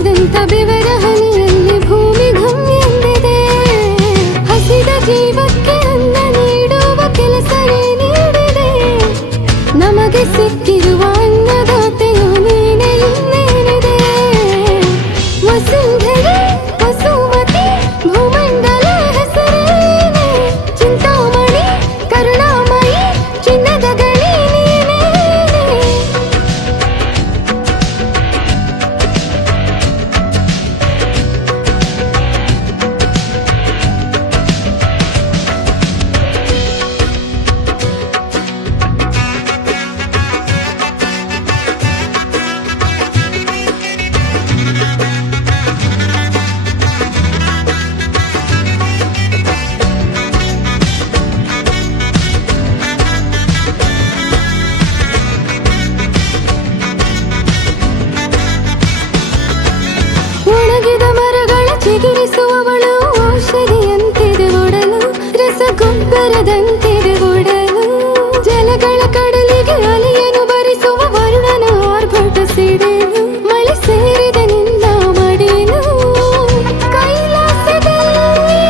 ಸುರಿದಂತ ಬೆವರ ಹನಿಯಲ್ಲಿ ಭೂಮಿ ಘಮ್ ಎಂದಿದೆ. ಹಸಿದ ಜೀವಕ್ಕೆ ಅನ್ನ ನೀಡುವ ಕೆಲಸ ನೀಡಿದೆ. ನಮಗೆ ಸಿಕ್ಕಿರುವ ಅನ್ನದಾತೆಯು ನೀನೆ, ಇನ್ನೇನಿದೆ. ವಸುಂಧರೆ ವಸುಮತಿ ಭೂಮಂಡಲ ಹೆಸರೇನೆ. ಚಿಂತಾಮಣಿ ಕರುಣಾಮಯಿ ಚಿನ್ನದ ಗಣಿ ನೀನೇನೆ. ಒಣಗಿದ ಮರಗಳ ಚಿಗುರಿಸುವವಳು, ಔಷಧಿಯಂತಿದೆ ಒಡಲು, ರಸಗೊಬ್ಬರದಂತಿದೆ ಒಡಲು. ಜಲಗಳ ಕಡಲಿಗೆ ಅಲೆಯನ್ನು ಭರಿಸುವ ವರುಣನ ಆರ್ಭಟ ಸಿಡಿಲು. ಮಳೆ ಸೇರಿದ ನಿನ್ನ ಮಡಿಲು. ಕೈಲಾಸದಲ್ಲಿ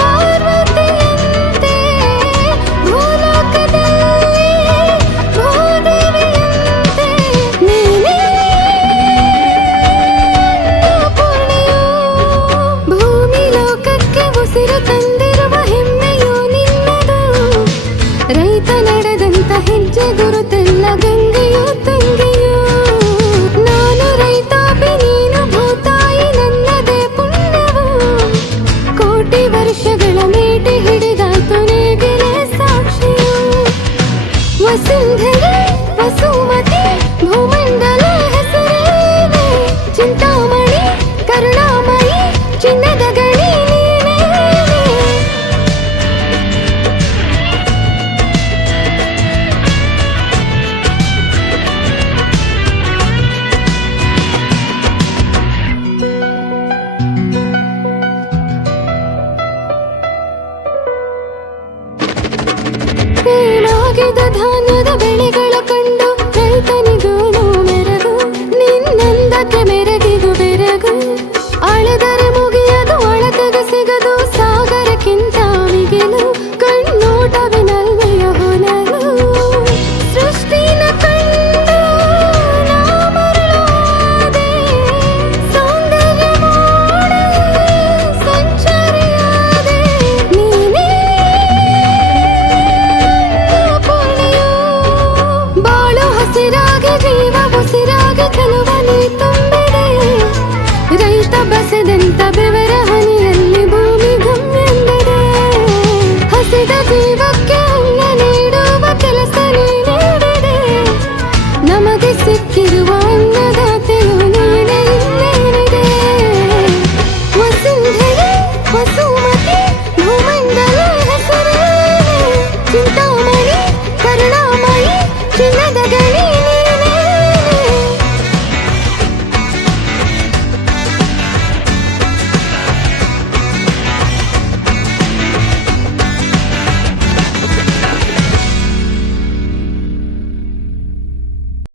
ಪಾರ್ವತಿಯಂತೆ, ಭೂಲೋಕದಲ್ಲಿ ಭೂದೇವಿಯಂತೆ ನೀನೇ ಪೂರ್ಣೆಯು. ಭೂಮಿ ಲೋಕಕ್ಕೆ ಉಸಿರು ತಂದಿರುವ ಹೆಮ್ಮೆಯು ನಿನ್ನದು. ರೈತ ನಡೆದಂತ ಹೆಜ್ಜೆ ಗುರುತೆಲ್ಲ ಗಂಗೆಯು ತಂಗಿಯು. ನಾನು ರೈತಾಪಿ, ನೀನು ಭೂತಾಯಿ, ನನ್ನದೇ ಪುಣ್ಯವು. ಕೋಟಿ ವರ್ಷಗಳ ಮೇಟಿ ಹಿಡಿದಾಯ್ತು ನೇಗಿಲೆ ಸಾಕ್ಷಿಯು. ವಸುಂಧರೆ ವಸುಮತಿ ಭೂಮಂಡಲ ಹೆಸರೇನೆ. ಚಿಂತಾಮಣಿ ಕರುಣಾಮಯಿ ಚಿನ್ನದ ಗಣಿ